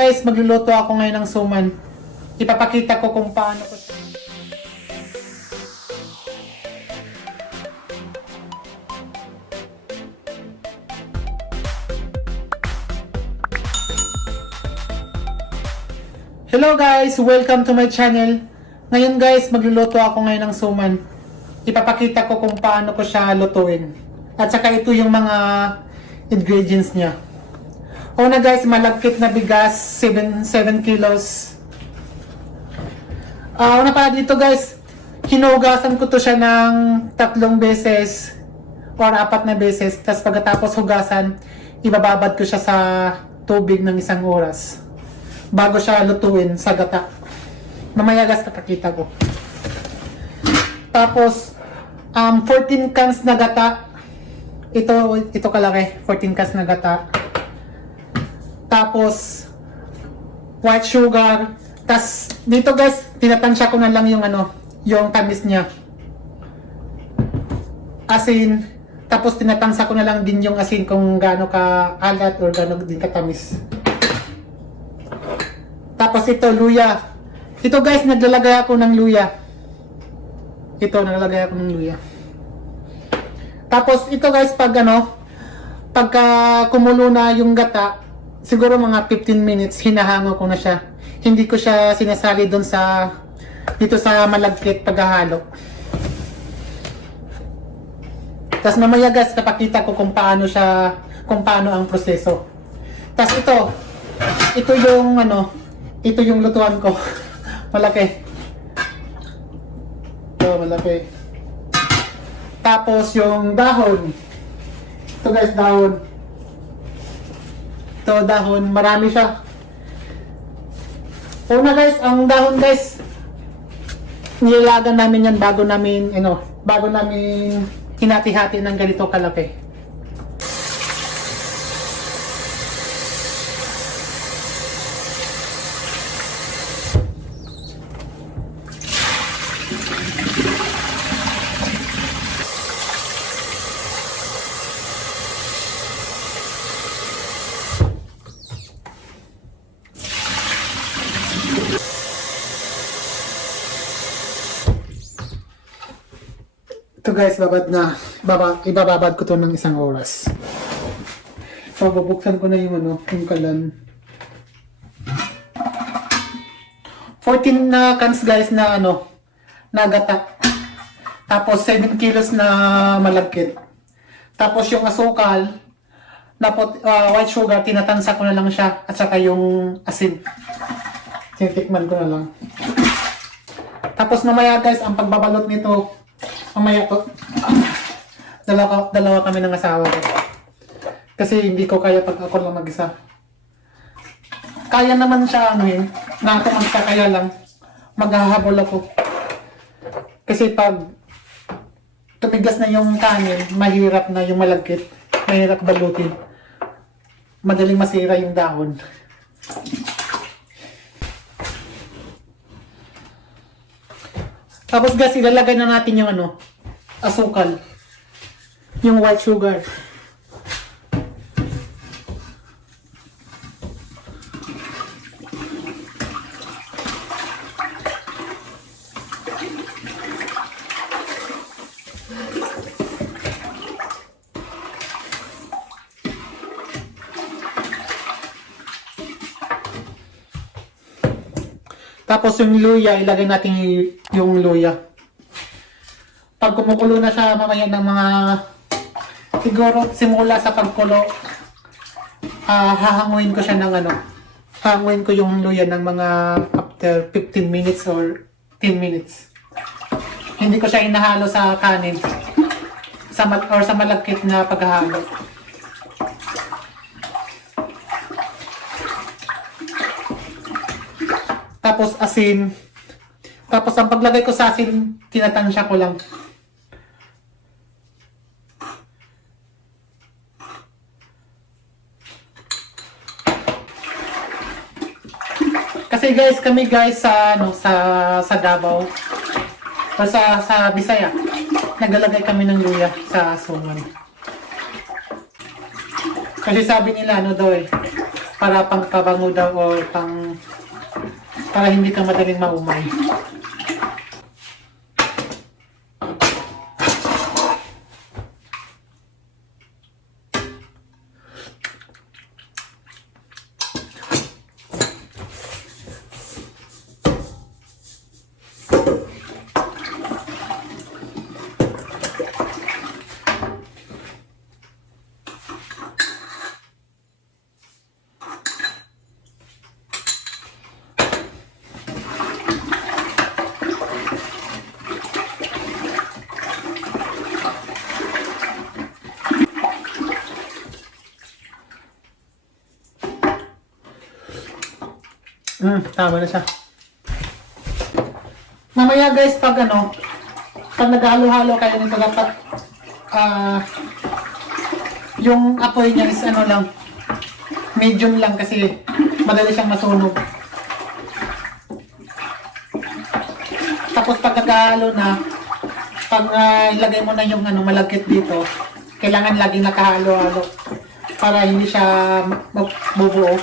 Guys, magluluto ako ngayon ng suman. Ipapakita ko kung paano ko. Hello guys! Welcome to my channel. Ngayon guys, magluluto ako ngayon ng suman. Ipapakita ko kung paano ko siya lutuin. At saka ito yung mga ingredients niya. Una guys, malagkit na bigas, 7 kilos. Una pala dito guys, hinugasan ko to siya ng 3 beses or 4 na beses. Tapos pagkatapos hugasan, ibababad ko siya sa tubig ng 1 oras bago siya lutuin sa gata. Mamaya guys, kakakita ko. Tapos, 14 cans na gata. Ito kalaki, 14 cans na gata. Tapos, white sugar. Tapos, dito guys, tinatansya ko na lang yung yung tamis niya. Asin. Tapos, tinatansa ko na lang din yung asin kung gaano ka alat or gaano din katamis. Tapos, ito, luya. Ito guys, naglalagay ako ng luya. Naglalagay ako ng luya. Tapos, ito guys, pagka kumulo na yung gata, siguro mga 15 minutes, hinahango ko na siya. Hindi ko siya sinasali doon dito sa malagkit paghahalo. Tapos mamaya guys, kapakita ko kung paano ang proseso. Tapos ito yung lutuan ko. Malaki. Ito, malaki. Tapos yung dahon. Ito guys, dahon. Ito, dahon. Marami siya. Una guys, ang dahon guys, nilagan namin yan bago namin hinati-hati ng ganito kalaki. Ito guys, ibababad ko to ng 1 oras. So, bubuksan ko na yung kalan. 14 na cans guys na na gata. Tapos 7 kilos na malagkit. Tapos yung asukal, white sugar, tinatansa ko na lang siya. At saka yung asin. Tinitikman ko na lang. Tapos mamaya guys, ang pagbabalot nito, mamaya to, dalawa kami ng asawa ko. Kasi hindi ko kaya pag ako lang mag-isa. Kaya naman siya nakakamang siya, kaya lang maghahabol ako. Kasi pag tumigas na yung kanin, mahirap na yung malagkit, mahirap balutin. Madaling masira yung dahon. Tapos guys, ilalagay na natin yung asukal. Yung white sugar. Tapos yung luya, ilagay natin yung luya. Pag kumukulo na siya mamaya ng mga, siguro simula sa pagkulo, hahanguin ko siya ng hahanguin ko yung luya ng mga after 15 minutes or 10 minutes. Hindi ko siya inahalo sa kanin or sa malagkit na paghahalo. Tapos asin. Tapos ang paglagay ko sa asin, tinatansya ko lang. Kasi guys, kami guys sa Davao o sa Bisaya, naglalagay kami ng luya sa suman. Kasi sabi nila para pang pabango daw o para hindi ka madaling maumay. Tama na siya. Mamaya guys, pag naghalo-halo kayo nito, dapat yung apoy niya is medium lang kasi madali siyang masunog. Tapos pag naghalo na, pag ilagay mo na yung malagkit dito, kailangan laging nakahalo-halo para hindi siya mabubuo.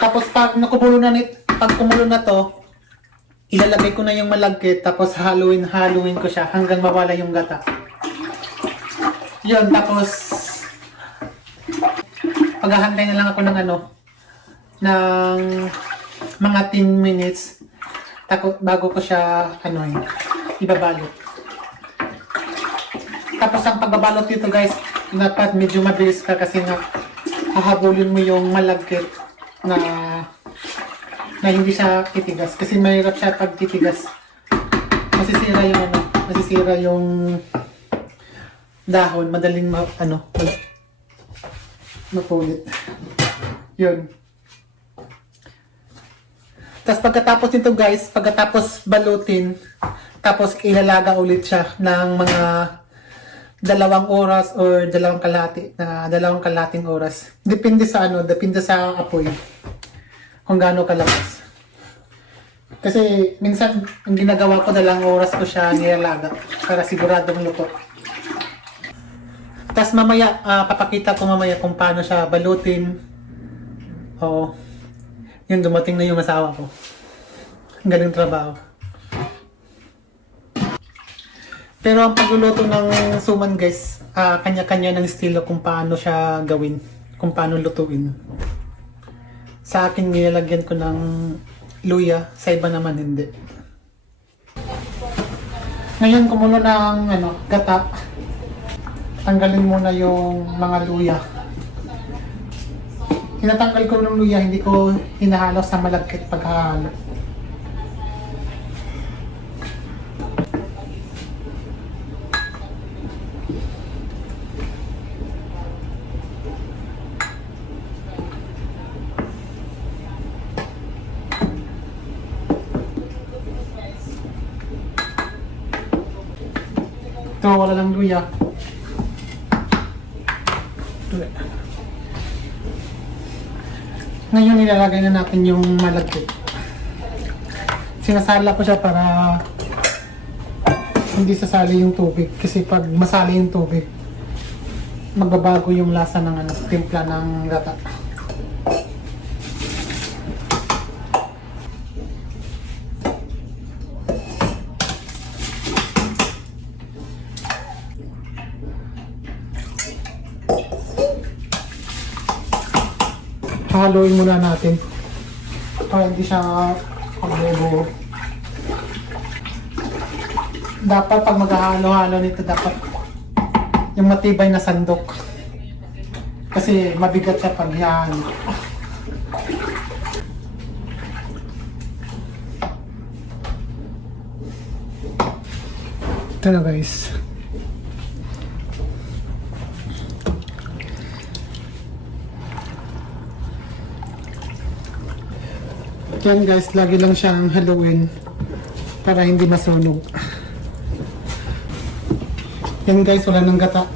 Tapos pag kumulo na to, ilalagay ko na yung malagkit, tapos haluin ko siya hanggang mawala yung gata. Yun, tapos paghahantay na lang ako ng mga 10 minutes bago ko siya ibabalot. Tapos ang pagbabalot dito guys, dapat medyo mabilis ka kasi nga hahabulin mo yung malagkit na hindi siya titigas kasi mahirap siya pag titigas, masisira yung dahon, madaling mapulit. Yun. Tapos pagkatapos balutin, tapos ilalaga ulit siya ng mga 2 oras or 2 kalahating oras. Depende sa apoy. Kung gaano kalakas. Kasi minsan ang ginagawa ko 2 oras ko siya nilalaga para siguradong luto. Tapos mamaya papakita ko kung paano siya balutin. Oo. Yun, dumating na yung asawa ko. Ang galing trabaho. Pero ang pagluluto ng suman guys, kanya-kanya ng estilo kung paano siya gawin, kung paano lutuin. Sa akin nilalagyan ko ng luya, sa iba naman hindi. Ngayon kumulo ng gata. Tanggalin muna yung mga luya. Hinatanggal ko ng luya, hindi ko hinahalo sa malagkit paghahalo. Ito, wala lang luya. Ngayon nilalagay na natin yung malagkit. Sinasala ko siya para hindi sasali yung tubig. Kasi pag masali yung tubig, magbabago yung lasa ng timpla ng gata. Haluin muna natin para hindi siya pagbubuo. Dapat pag maghahalo-halo nito, dapat yung matibay na sandok kasi mabigat siya pag hihalo. Ito na guys. Yan guys, lagi lang siyang haluin para hindi masunog. Yan guys, wala nang gata.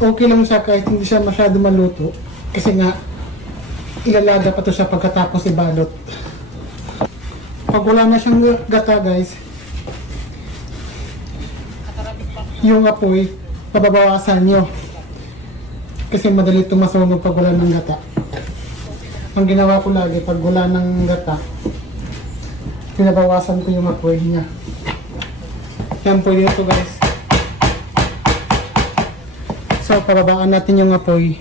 Okay lang siya kahit hindi siya masyado maluto. Kasi nga, ilalaga pa to siya pagkatapos ibalot. Pag wala na siyang gata guys, yung apoy, pababawasan nyo. Kasi madali itong masunog pag wala ng gata. Ang ginawa ko lagi, pag wala ng gata, pinabawasan ko yung apoy niya. Yan po dito guys. So, pababaan natin yung apoy.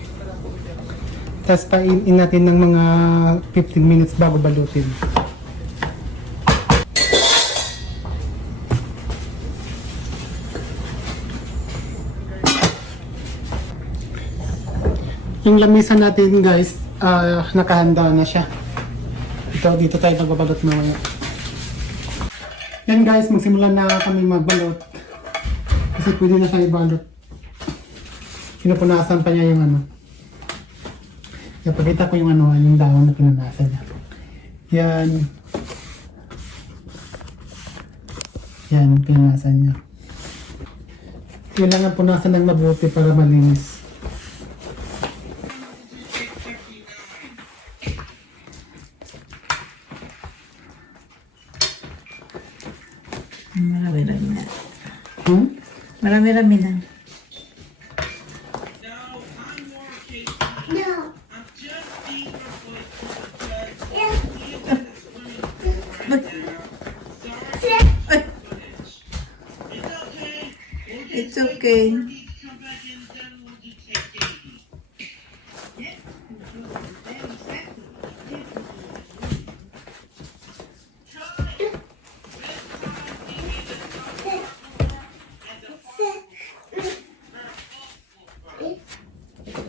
Tapos painin natin ng mga 15 minutes bago balutin. Yung lamisa natin guys, nakahanda na siya. Dito tayo magbabalot na. Yan guys, magsimula na kami magbalot. Kasi pwede na siya ibalot. Pinupunasan pa niya yung ano. Ipakita ko yung ano, yung dahon na pinunasan niya. Yan. Yan, pinunasan niya. Kailangan punasan ng mabuti para malinis. Marami-rami na. Hmm? Marami-rami na. Ay! It's okay.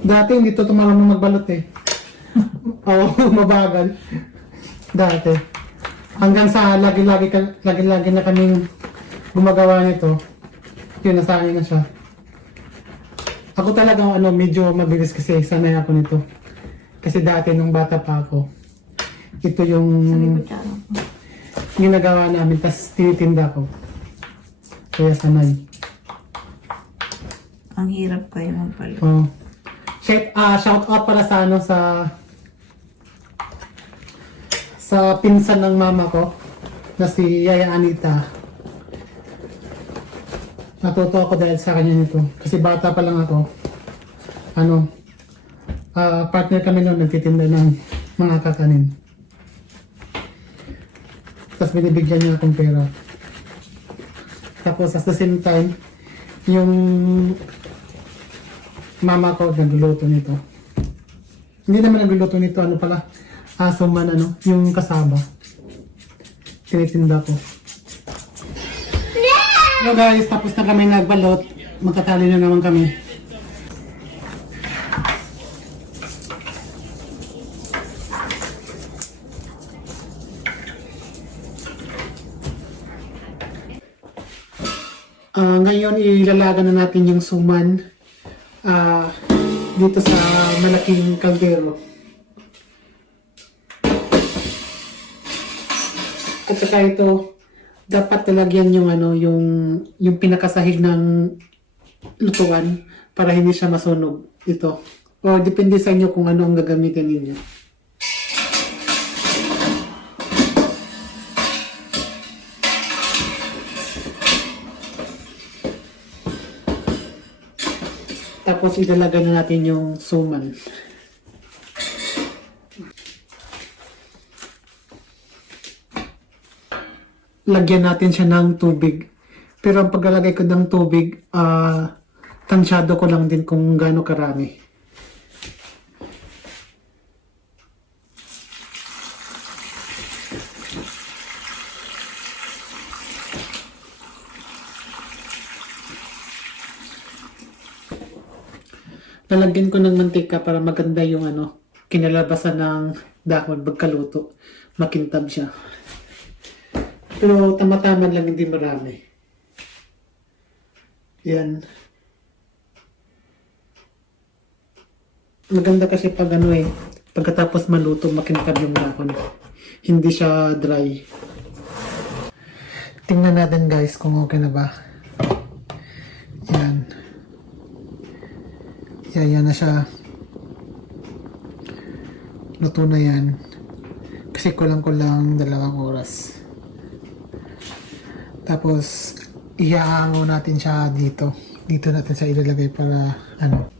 Dati hindi to marunong magbalot eh. Oo, mabagal. Dati. Hanggang sa lagi-lagi na kaming gumagawa nito. Yun, nasanay na siya. Ako talaga medyo mabilis kasi sanay ako nito. Kasi dati nung bata pa ako, ito yung ginagawa namin, tas tinitinda ko. Kaya sanay. Ang hirap kayo magpalo. Oh. Shout out para sa sa pinsan ng mama ko na si Yaya Anita. Natuto ako dahil sa kanya nito. Kasi bata pa lang ako. Partner kami noon, nagtitinda ng mga kakanin. Tapos binibigyan niya akong pera. Tapos at the same time, yung mama ko nagluluto nito. Hindi naman nagluluto nito, suman yung kasaba. Tinitinda ko. Hello guys, tapos na kami nagbalot. Magkatali na naman kami. Ngayon ilalaga na natin yung suman dito sa malaking kaldero. At saka ito, dapat talagyan yung yung pinakasahig ng lutuan para hindi siya masunog. Ito. O depende sa inyo kung ano ang gagamitin ninyo. Tapos ilalagay na natin yung suman. Lagyan natin siya ng tubig. Pero ang paglalagay ko ng tubig, tansyado ko lang din kung gaano karami. Lalagyan ko ng mantika para maganda yung kinalabasan ng dahon pagkaluto. Makintab siya. Pero tama-tama lang, hindi marami. Yan. Maganda kasi pag pagkatapos maluto, makintab yung dahon. Hindi siya dry. Tingnan natin guys kung okay na ba. Yan. Yan na siya. Luto na yan. Kasi kulang-kulang 2 oras. Tapos, ihaango natin siya dito. Dito natin siya ilalagay para, ano,